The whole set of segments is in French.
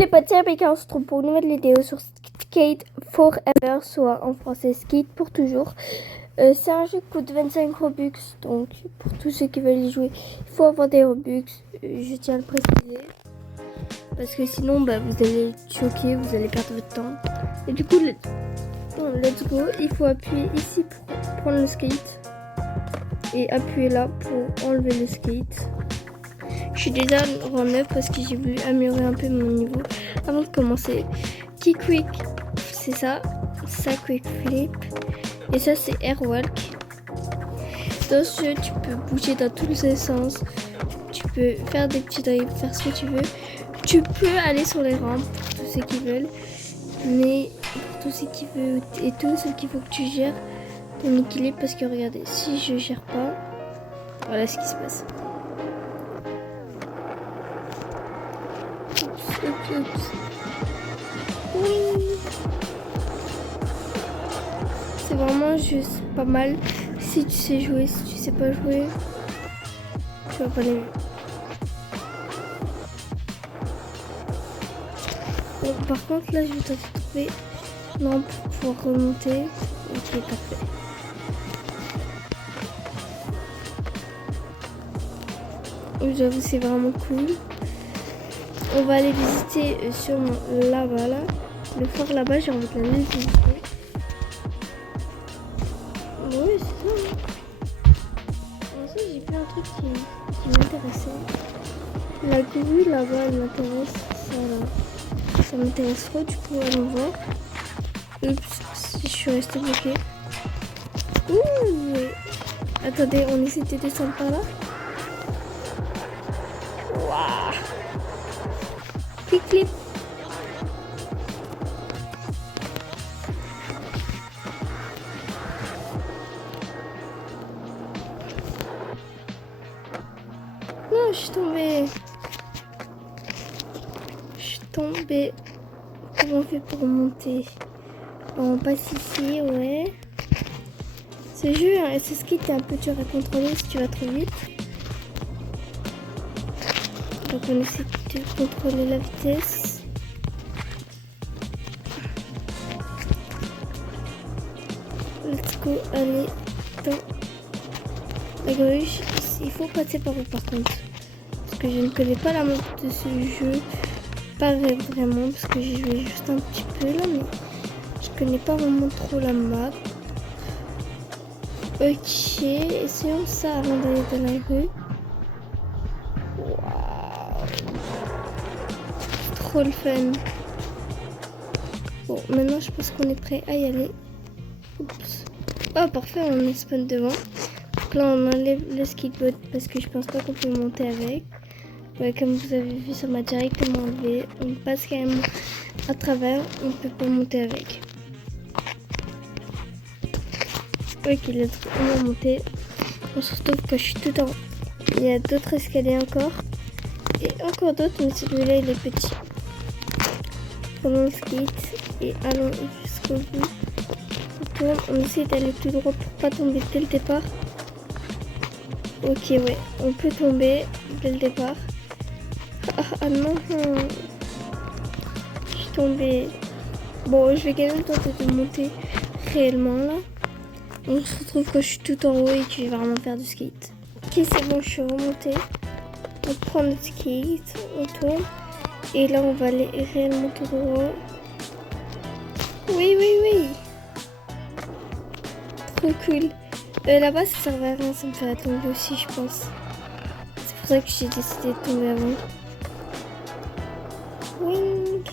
Les potes, c'est on se retrouve pour une nouvelle vidéo sur Skate Forever, soit en français Skate pour toujours. C'est un jeu qui coûte 25 Robux, donc pour tous ceux qui veulent y jouer, il faut avoir des Robux, je tiens à le préciser. Parce que sinon, vous allez être choqué, vous allez perdre votre temps. Et du coup, let's go, il faut appuyer ici pour prendre le skate. Et appuyer là pour enlever le skate. Je suis déjà en 9 parce que j'ai voulu améliorer un peu mon niveau avant de commencer. Quick, c'est ça quick flip. Et ça c'est air walk. Dans ce jeu, tu peux bouger dans tous les sens. Tu peux faire des petits dribbles, faire ce que tu veux. Tu peux aller sur les rampes pour tous ceux qui veulent. Mais pour tous ceux qui veulent et tous ceux qu'il faut que tu gères ton équilibre, parce que regardez, si je gère pas, voilà ce qui se passe. Oups. Oui. C'est vraiment juste pas mal si tu sais jouer. Si tu sais pas jouer, tu vas pas l'aimer. Bon, par contre là je vais tenter de trouver non pour pouvoir remonter. Ok, parfait. J'avoue c'est vraiment cool. On va aller visiter sûrement là-bas, là. Le fort là-bas, j'ai envie de l'aller visiter. Oui, c'est ça. En ça, j'ai fait un truc qui m'intéressait. La grue là-bas, elle m'intéresse. Ça m'intéresse trop, du coup, allons voir. Oups, je suis restée bloquée. Ouh, attendez, on essaie de descendre par là. Waouh. Quick flip. Non, je suis tombée. Comment on fait pour monter? On passe ici, ouais. Ce jeu, ce skate est un peu dur à contrôler si tu vas trop vite. Donc on essaie de contrôler la vitesse. Let's go, allez, dans la gauche. Il faut passer par où par contre? Parce que je ne connais pas la map de ce jeu. Pas vraiment, parce que j'ai joué juste un petit peu là, mais je connais pas vraiment trop la map. Ok, essayons ça avant d'aller dans la rue. Trop le fun. Bon, maintenant je pense qu'on est prêt à y aller. Oups. Oh, parfait, on est spawn devant. Donc là, on enlève le skateboard parce que je pense pas qu'on peut monter avec. Ouais, comme vous avez vu, ça m'a directement enlevé. On passe carrément à travers, on peut pas monter avec. Ok, let's go, on va monter. On se retrouve quand je suis tout en haut. Il y a d'autres escaliers encore. Et encore d'autres, mais celui-là il est petit. Prenons le skate et allons jusqu'au bout. On tourne, on essaie d'aller tout droit pour pas tomber dès le départ. Ok, ouais, on peut tomber dès le départ. Ah non, je suis tombée. Bon, je vais quand même tenter de monter réellement là. On se retrouve quand je suis tout en haut et que je vais vraiment faire du skate. Ok, c'est bon, je suis remontée. On prend le skate, on tourne. Et là, on va aller réellement tout droit. Oui. Trop cool. Là-bas, ça servait à rien, ça me fait tomber aussi, je pense. C'est pour ça que j'ai décidé de tomber avant. Wing.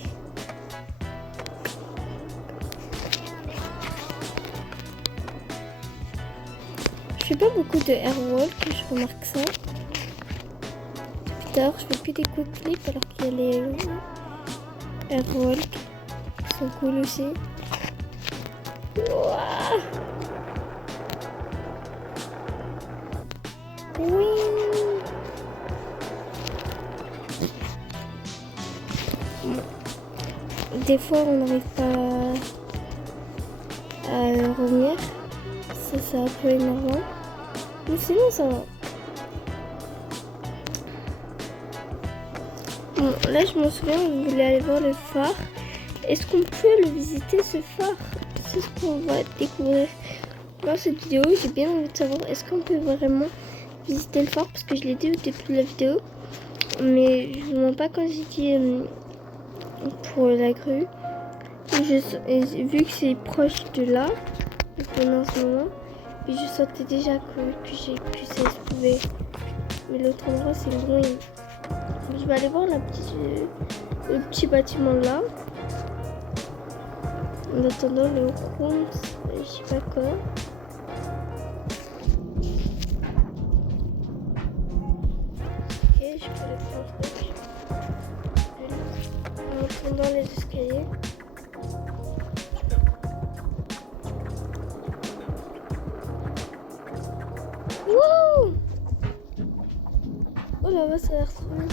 Je fais pas beaucoup de airwalk, je remarque ça. Plus tard, je fais plus des quick flips alors qu'il y a les airwalk qui sont cool aussi. Ouah. Oui. Des fois, on n'arrive pas à revenir. Ça, c'est un peu énervant. Mais sinon, ça va. Bon, là je m'en souviens, on voulait aller voir le phare. Est-ce qu'on peut le visiter, ce phare? C'est ce qu'on va découvrir dans cette vidéo. J'ai bien envie de savoir, est-ce qu'on peut vraiment visiter le phare? Parce que je l'ai dit au début de la vidéo. Mais je ne mens pas quand j'ai dit pour la grue. Et vu que c'est proche de là, pendant ce moment, et je sentais déjà que ça se pouvait. Mais l'autre endroit c'est loin. Je vais aller voir le petit bâtiment là. En attendant le room, je sais pas quoi. Ok, je peux aller faire un truc. En attendant les escaliers. Wouh! Oh là-bas, ça a l'air trop bien.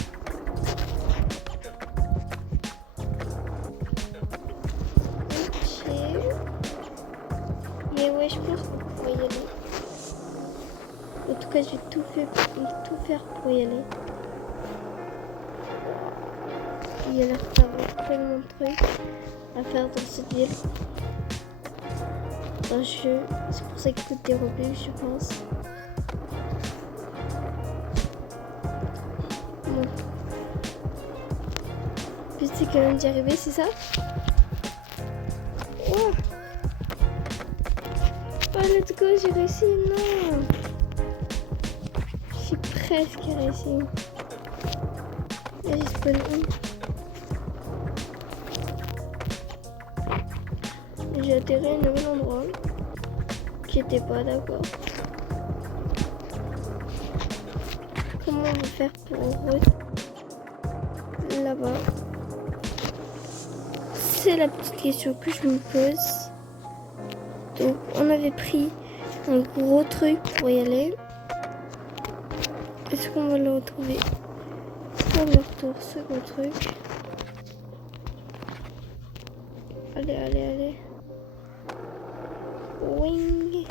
Mais ouais, je pense qu'on pourrait y aller. En tout cas, je vais tout faire pour y aller. Il y a l'air d'avoir tellement de trucs à faire dans cette ville. Dans le jeu, c'est pour ça qu'il coûte des Robux, je pense. Bon. Puis c'est quand même d'y arriver, c'est ça? Oh! Oh, let's go, j'ai réussi, non! J'ai presque réussi. Là, j'ai spawn in. J'ai atterri à un nouvel endroit qui était pas d'accord. Comment on va faire pour là-bas? C'est la petite question que je me pose. Donc on avait pris un gros truc pour y aller. Est-ce qu'on va le retrouver pour le retour, ce gros truc? Allez, allez, allez. Wing.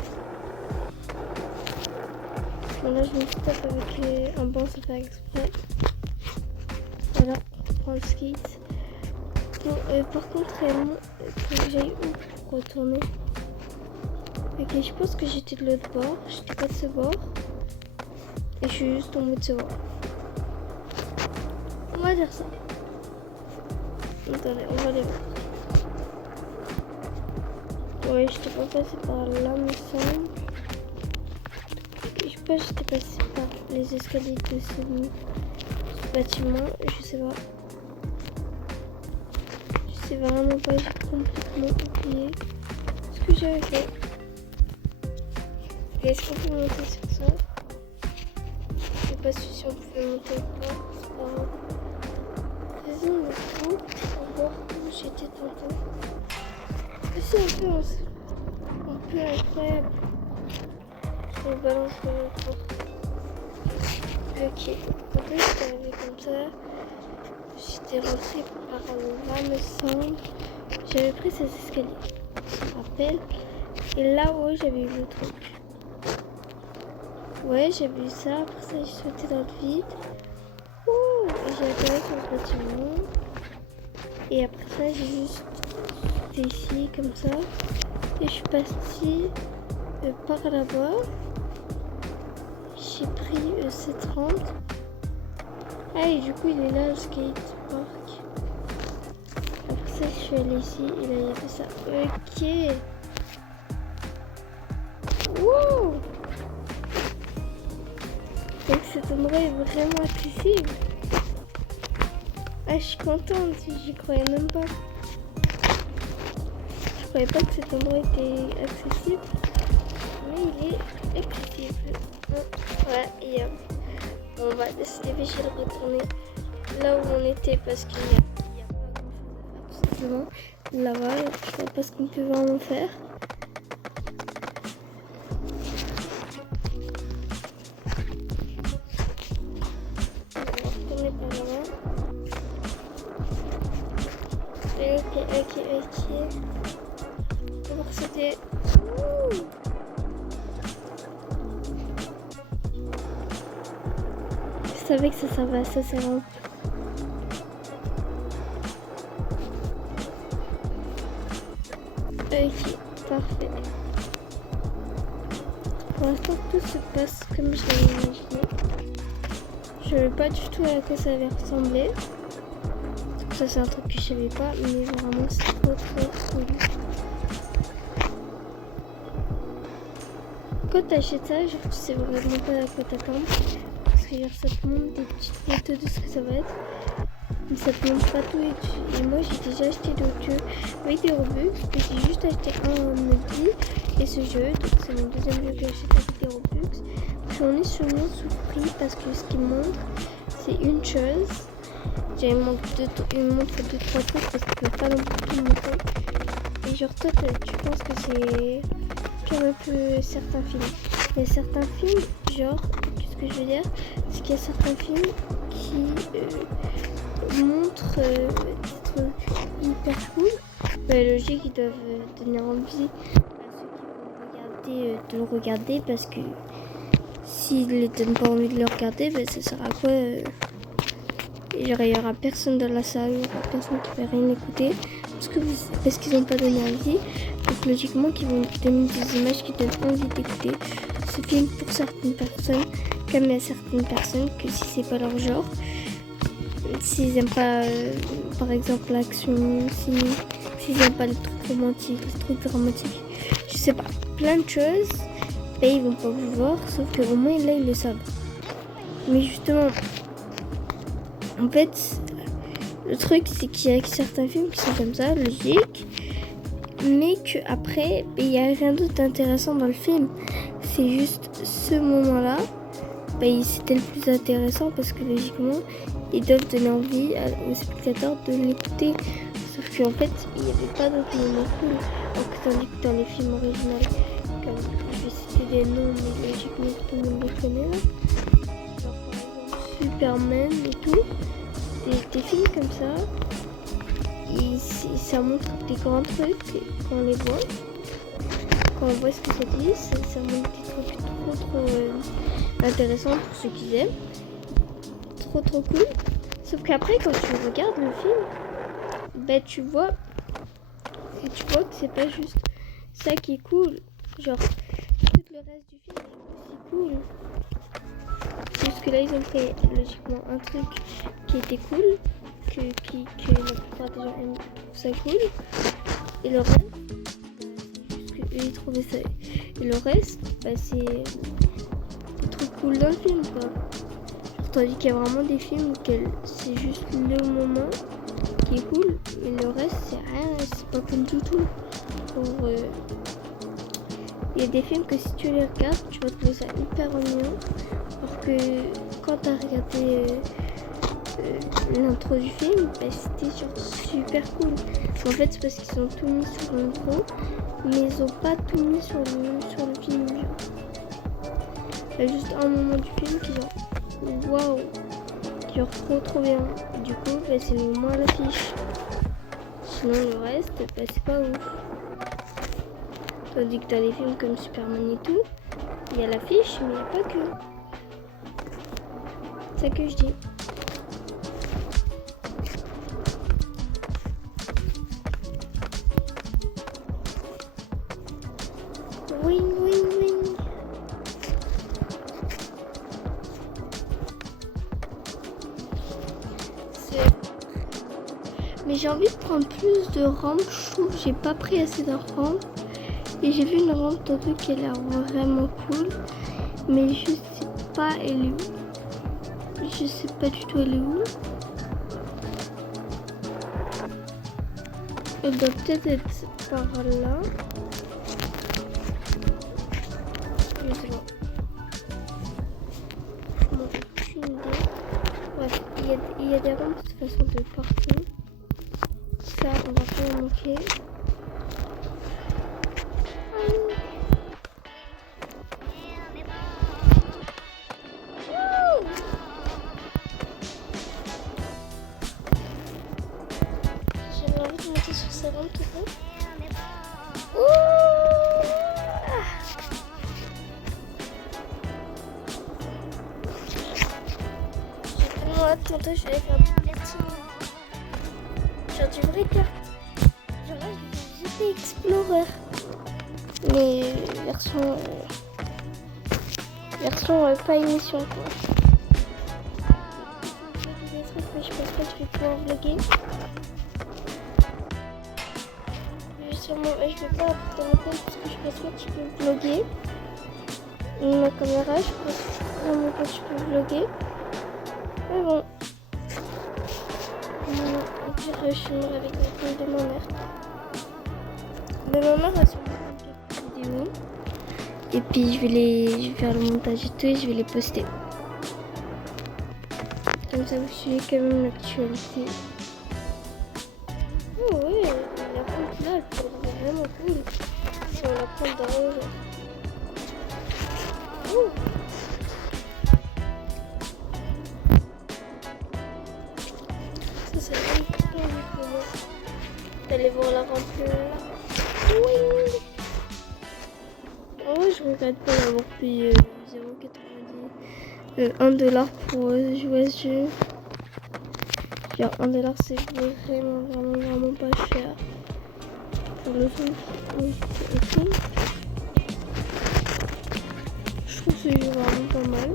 Bon là je me tape avec un banc sans faire exprès. Voilà, on prend le skate. Bon, par contre, réellement, faut que j'aille où pour retourner? Ok, je pense que j'étais de l'autre bord. J'étais pas de ce bord. Et je suis juste tombée de ce bord. On va dire ça. Attendez, on va aller voir. Ouais, j'étais pas passée par là, me semble. Je sais pas, j'étais passée par les escaliers de ce bâtiment. Je sais pas. Je sais vraiment pas, j'ai complètement oublié ce que j'avais fait. Est-ce qu'on peut monter sur ça? Je sais pas si on pouvait monter ou pas. C'est pas grave. Vas-y, on est tout. On va voir où j'étais tantôt. C'est un peu incroyable. Je me balance dans le porte. Ok. Quand j'étais arrivé comme ça, j'étais rentrée par là, me semble. J'avais pris ces escaliers. Je me rappelle. Et là-haut, j'avais eu le truc. Ouais, j'ai vu ça. Après ça, j'ai sauté dans le vide. Ouh, et j'ai atterri sur ce bâtiment. Et après ça, j'ai juste été ici, comme ça. Et je suis partie par là-bas. J'ai pris C30. Ah, et du coup, il est là, le skatepark. Après ça, je suis allée ici. Et là, il y avait ça. Ok. Wow! Donc cet endroit est vraiment accessible. Ah, je suis contente, j'y croyais même pas. Je croyais pas que cet endroit était accessible. Mais il est accessible. Ouais, et on va se dépêcher de retourner là où on était parce qu'il n'y a pas grand chose à faire tout simplement. Là-bas, je vois pas ce qu'on peut vraiment faire. Ok. On va voir c'était. Je savais que ça servait à ça, c'est vraiment. Ok, parfait. Pour l'instant, tout se passe comme je l'avais imaginé. Je ne sais pas du tout à quoi ça avait ressemblé. Ça, c'est un truc que je savais pas, mais vraiment, c'est trop cool. Quand t'achètes ça, genre, tu sais vraiment pas à quoi t'attendre. Parce que genre, ça te montre des petites photos de ce que ça va être. Mais ça te montre pas tout et moi, j'ai déjà acheté d'autres jeux avec des Robux. Et j'ai juste acheté un en multi et ce jeu. Donc, c'est mon deuxième jeu que j'achète avec des Robux. J'en ai sûrement sous prix parce que ce qu'il montre, c'est une chose. Il me montre 2-3 trucs parce qu'il ne peut pas non plus tout montrer. Et genre toi tu penses que c'est comme un peu certains films. Il y a certains films, genre, qu'est-ce que je veux dire, c'est qu'il y a certains films qui montrent des trucs hyper cool. Logique, ils doivent donner envie à ceux qui vont regarder de le regarder parce que s'ils ne donnent pas envie de le regarder, ça sert à quoi il y aura personne dans la salle, il y aura personne qui va rien écouter parce qu'ils n'ont pas donné envie. Donc logiquement qu'ils vont donner des images qui donnent envie d'écouter ce film pour certaines personnes, comme il y a certaines personnes que si c'est pas leur genre, s'ils n'aiment pas par exemple l'action, s'ils n'aiment pas les trucs romantiques, les trucs dramatiques, je sais pas, plein de choses, ils vont pas vous voir, sauf qu'au moins là ils le savent. Mais justement, en fait, le truc c'est qu'il y a certains films qui sont comme ça, logique, mais qu'après, il n'y a rien d'autre d'intéressant dans le film. C'est juste ce moment-là, c'était le plus intéressant parce que logiquement, ils doivent donner envie aux spectateurs de l'écouter. Sauf qu'en fait, il n'y avait pas d'autres moments cool. Tandis que dans les films originaux, comme je vais citer des noms, mais logiquement tout le monde les connaît là. Genre par exemple Superman et tout. Des films comme ça, ça montre des grands trucs quand on les voit. Quand on voit ce que ça dit, ça montre des trucs trop intéressants pour ceux qui aiment. Trop cool. Sauf qu'après, quand tu regardes le film, tu vois que c'est pas juste ça qui est cool. Genre, tout le reste du film est aussi cool. Juste que là, ils ont fait logiquement un truc qui était cool, que la plupart des gens aiment ça cool. Et le reste, c'est juste qu'eux ils trouvaient ça. Et le reste, c'est des trucs cool dans le film, quoi. Tandis qu'il y a vraiment des films où c'est juste le moment qui est cool, mais le reste, c'est rien, c'est pas cool du tout. Il y a des films que si tu les regardes, tu vas trouver ça hyper ennuyant. Alors que quand tu as regardé l'intro du film, c'était super cool. En fait, c'est parce qu'ils ont tout mis sur l'intro, mais ils ont pas tout mis sur le film. Il y a juste un moment du film qui genre waouh, qui genre trop bien. Du coup, c'est le moment à l'affiche. Sinon le reste, c'est pas ouf. Tandis que t'as des films comme Superman et tout, il y a l'affiche, mais il n'y a pas que. C'est ça que je dis. Wing. Mais j'ai envie de prendre plus de rampes. Je trouve que j'ai pas pris assez de rampes. Et j'ai vu une rampe tantôt qui a l'air vraiment cool. Mais je sais pas elle est où. Je sais pas du tout elle est où. Elle doit peut-être être par là. Je sais pas. Bon, aucune idée. Bref, il y a des rampes de toute façon de partout. Ça, on va pas en manquer. J'avais envie de monter sur ces rampes tout court. J'ai tellement hâte de monter, je vais aller faire du lifting. Genre du vrai kart. Genre là, je vais Explorer. Mais version pas émission quoi. Des trucs, mais je pense pas que je vais pouvoir vlogger. Je vais pas te répondre parce que je pense pas que je peux vlogger. Ma caméra, je pense vraiment pas que je peux vlogger. Mais bon. Au pire, je filmerai avec la compte de ma mère. Mais ma mère a sûrement quelques vidéos. Et puis je vais faire le montage et tout et je vais les poster. Comme ça vous suivez quand même l'actualité. Oh ouais, la compte là, elle peut être vraiment cool. Si on la prend dans le jeu. Oh. Ça c'est vraiment cool pour moi. D'aller voir la rampe là. Oui. Oh, je regrette pas d'avoir payé 0,90 $1 pour jouer à ce jeu. Genre 1 $, c'est vraiment pas cher pour le jeu. Okay. Je trouve ce jeu vraiment pas mal.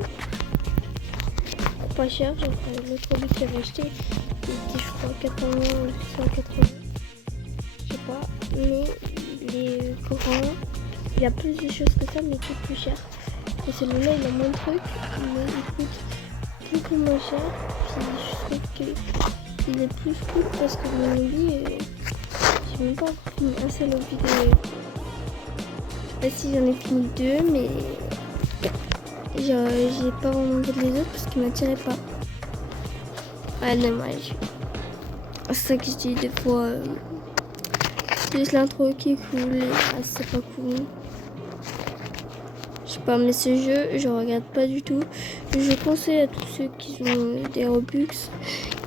Pour pas cher, genre le produit que j'avais acheté, il était je crois 80 ou 180. Je sais pas, mais les grands, il y a plus de choses que ça, mais tout plus cher. Et celui-là, il a moins de trucs, mais il coûte beaucoup moins cher. Puis je trouve qu'il est plus cool parce que mon lobby, j'ai même pas encore fini un seul lobby de... Bah si, j'en ai fini 2, mais j'ai pas vraiment vu les autres parce qu'ils m'attiraient pas. Ah, dommage. C'est ça que je dis des fois. C'est juste l'intro qui est cool et c'est pas cool. Je sais pas, mais ce jeu, je regarde pas du tout. Je conseille à tous ceux qui ont des Robux,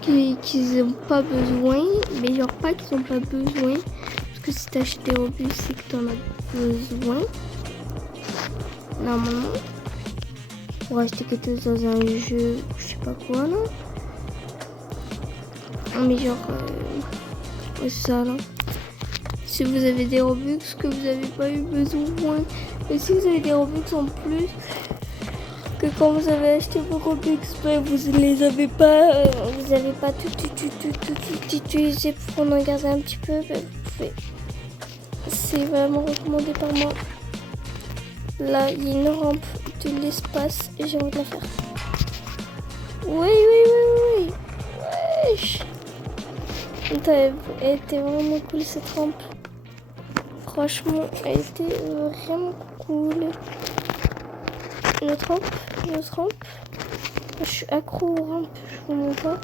qui n'ont pas besoin, mais genre pas qu'ils n'ont pas besoin. Parce que si t'achètes des Robux, c'est que t'en as besoin. Normalement. Pour acheter quelque chose dans un jeu, je sais pas quoi là. Mais genre, ouais, c'est ça là. Si vous avez des Robux que vous n'avez pas eu besoin, et si vous avez des Robux en plus, que quand vous avez acheté vos Robux, vous les avez pas, vous n'avez pas tout utilisé pour en garder un petit peu, vous pouvez. C'est vraiment recommandé par moi. Là, il y a une rampe de l'espace et j'ai envie de la faire. Oui. Wesh. Elle était vraiment cool cette rampe. Franchement, elle était vraiment cool. Notre rampe. Je suis accro aux rampes, je vous montre pas.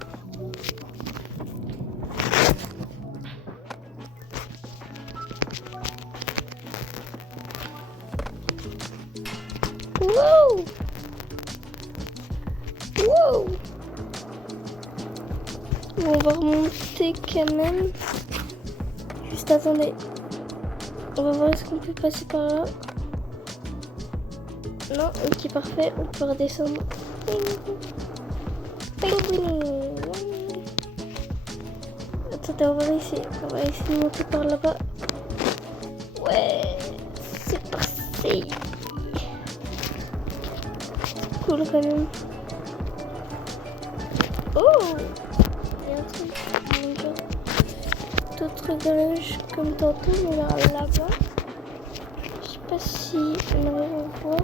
Wow! Bon, on va remonter quand même. Juste attendez. On va voir est-ce qu'on peut passer par là. Non, ok parfait, on peut redescendre. Attendez, on va essayer de monter par là-bas. Ouais, c'est parti. Cool quand même. Oh, il y a un truc. D'autres garages comme tantôt, mais là-bas. Je sais pas si on va voir.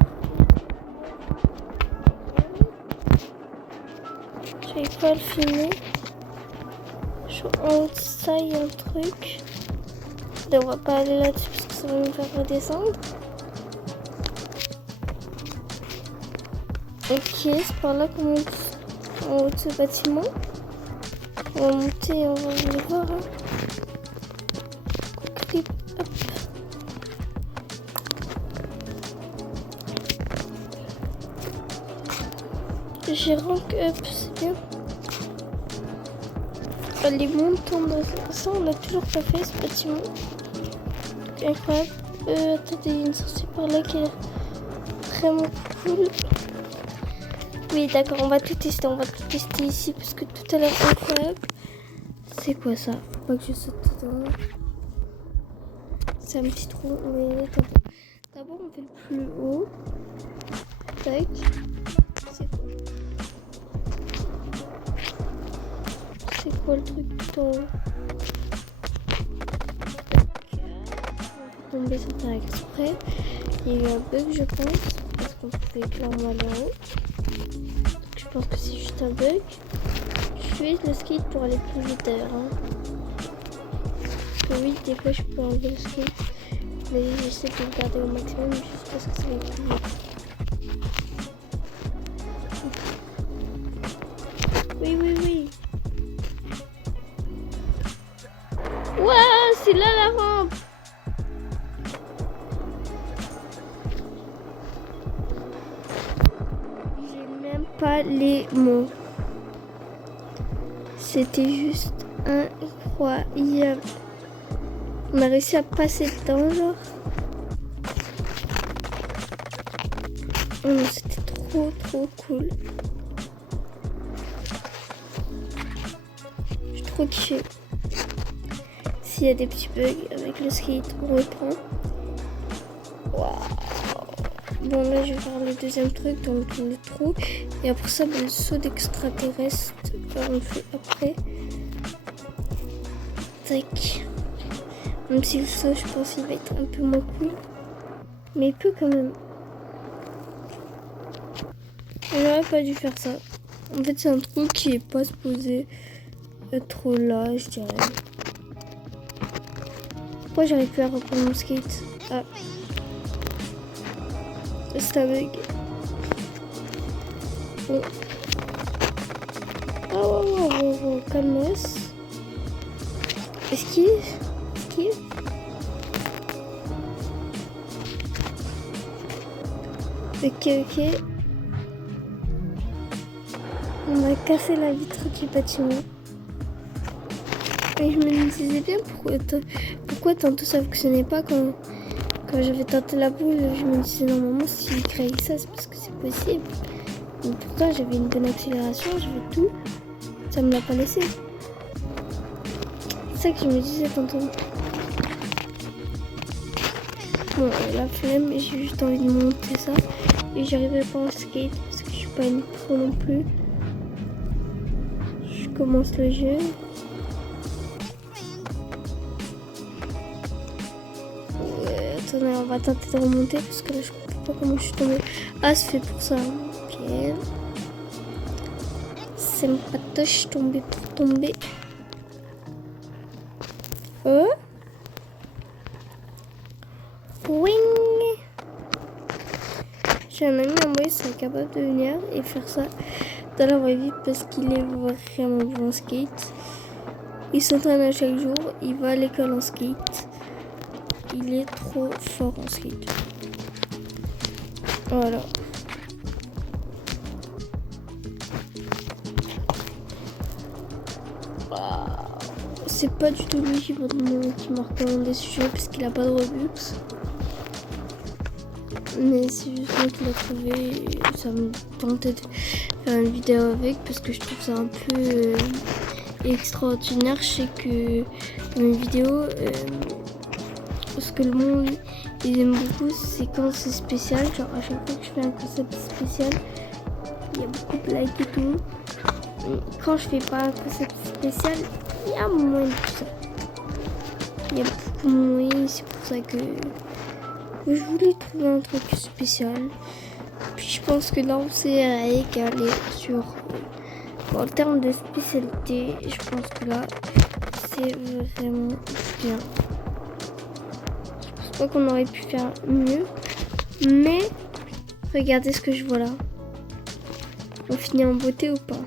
Je vais pas le filmer. En haut de ça, il y a un truc. On va pas aller là-dessus parce que ça va nous faire redescendre. Ok, c'est par là qu'on monte en haut de ce bâtiment. On va monter, on va aller voir. Hein. Clip, hop. J'ai rank up, c'est bien. Les montants de ça, on a toujours pas fait ce bâtiment. Donc, incroyable. Attendez, il y a une sortie par là qui est vraiment cool. Oui, d'accord, on va tout tester ici parce que tout a l'air incroyable. C'est quoi ça? Faut pas que je saute dedans. C'est un petit trou, on va y aller tantôt. D'abord, on fait le plus haut. Tac. C'est quoi? C'est quoi le truc tout en haut? Tomber sans faire exprès. Il y a eu un bug, je pense, parce qu'on pouvait clairement aller en haut. Donc, je pense que c'est juste un bug. Je fais le skate pour aller plus vite d'ailleurs. Hein. Parce que oui, des fois je peux enlever le skate, mais j'essaie de le garder au maximum juste parce que ça va plus vite. Oui, oui, oui. Ouah, c'est là la rampe. Pas les mots. C'était juste incroyable. On a réussi à passer dedans, genre. Oh non, c'était trop cool. J'ai trop kiffé. S'il y a des petits bugs avec le skate, on reprend. Waouh. Bon, là, je vais faire le deuxième truc, donc le trou. Et après ça, le saut d'extraterrestre, on le fait après. Tac. Même si le saut, je pense qu'il va être un peu moins cool. Mais il peut quand même. J'aurais pas dû faire ça. En fait, c'est un trou qui est pas supposé être trop là, je dirais. Pourquoi j'arrive plus à reprendre mon skate? Ah. C'est un bug. Bon. Oh, calmos. Esquive. Ok. On a cassé la vitre du bâtiment. Et je me disais bien pourquoi tantôt ça fonctionnait pas quand j'avais tenté la boule. Je me disais normalement s'il crée ça c'est parce que c'est possible. Mais pourtant j'avais une bonne accélération, j'avais tout. Ça me l'a pas laissé. C'est ça que je me disais tantôt. Bon, la flemme, j'ai juste envie de monter ça. Et j'arriverai pas en skate parce que je suis pas une pro non plus. Je commence le jeu. Ouais, attendez, on va tenter de remonter parce que là je comprends pas comment je suis tombée. Ah, c'est fait pour ça. Ok. C'est pas je suis tombée pour tomber. Wing. J'ai un ami à moi, il serait capable de venir et faire ça dans la vraie vie parce qu'il est vraiment bon en skate. Il s'entraîne à chaque jour, il va à l'école en skate. Il est trop fort en skate. Voilà. C'est pas du tout lui qui m'a recommandé ce jeu parce qu'il a pas de Robux. Mais c'est juste moi qui l'ai trouvé et ça me tentait de faire une vidéo avec parce que je trouve ça un peu extraordinaire. Je sais que dans mes vidéos, ce que le monde ils aiment beaucoup, c'est quand c'est spécial. Genre à chaque fois que je fais un concept spécial, il y a beaucoup de likes et tout. Et quand je fais pas un concept spécial, il y a moins de ça. Il y a beaucoup moins, c'est pour ça que je voulais trouver un truc spécial. Puis je pense que là on s'est régalé sur en termes de spécialité. Je pense que là c'est vraiment bien. Je pense pas qu'on aurait pu faire mieux. Mais regardez ce que je vois là. On finit en beauté ou pas?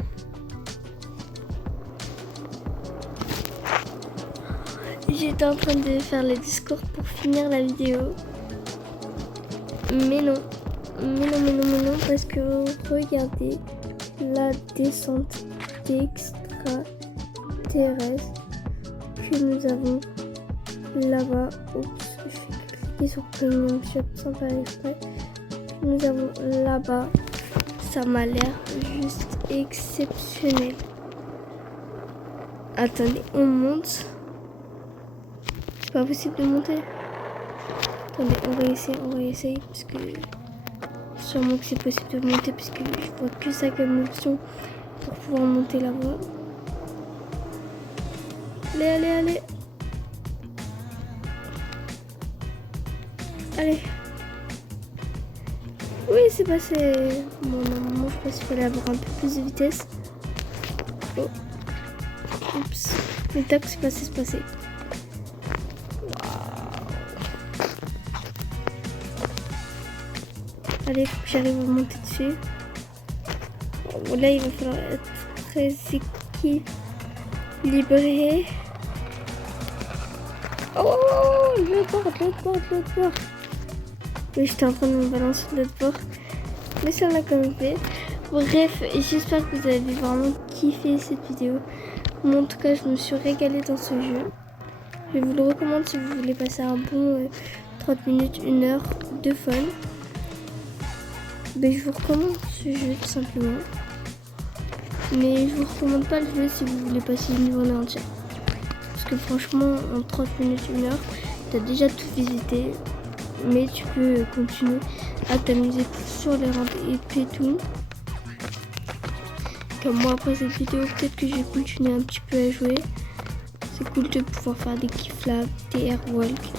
J'étais en train de faire le discours pour finir la vidéo. Mais non, parce que regardez la descente d'extraterrestres que nous avons là-bas. Oups, je vais cliquer sur Premium Shop sans faire exprès. Nous avons là-bas, ça m'a l'air juste exceptionnel. Attendez, on monte. C'est pas possible de monter. Attendez, on va essayer parce que sûrement que c'est possible de monter parce que je vois que ça comme option pour pouvoir monter là-bas. Allez, allez, allez. Allez. Oui, c'est passé. Bon, normalement, je pense qu'il fallait avoir un peu plus de vitesse. Oh. Oups. Mais tac, c'est passé, c'est passé. Allez, faut que j'arrive à monter dessus. Bon, là, il va falloir être très équilibré. Oh, l'autre bord. Oui, j'étais en train de me balancer de l'autre bord. Mais ça l'a quand même fait. Bref, j'espère que vous avez vraiment kiffé cette vidéo. Moi, en tout cas, je me suis régalée dans ce jeu. Je vous le recommande si vous voulez passer un bon 30 minutes, 1 heure de fun. Ben, je vous recommande ce jeu tout simplement. Mais je vous recommande pas le jeu si vous voulez passer une journée entière. Parce que franchement, en 30 minutes, 1 heure, tu as déjà tout visité. Mais tu peux continuer à t'amuser sur les rampes et tout. Comme moi, après cette vidéo, peut-être que je vais continuer un petit peu à jouer. C'est cool de pouvoir faire des kifflaps, des airwalks,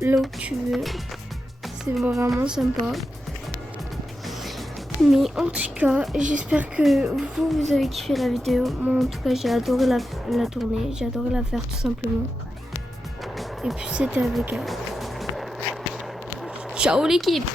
là où tu veux. C'est vraiment sympa. Mais en tout cas, j'espère que vous avez kiffé la vidéo. Moi, en tout cas, j'ai adoré la tourner. J'ai adoré la faire tout simplement. Et puis, c'était avec elle. Ciao l'équipe!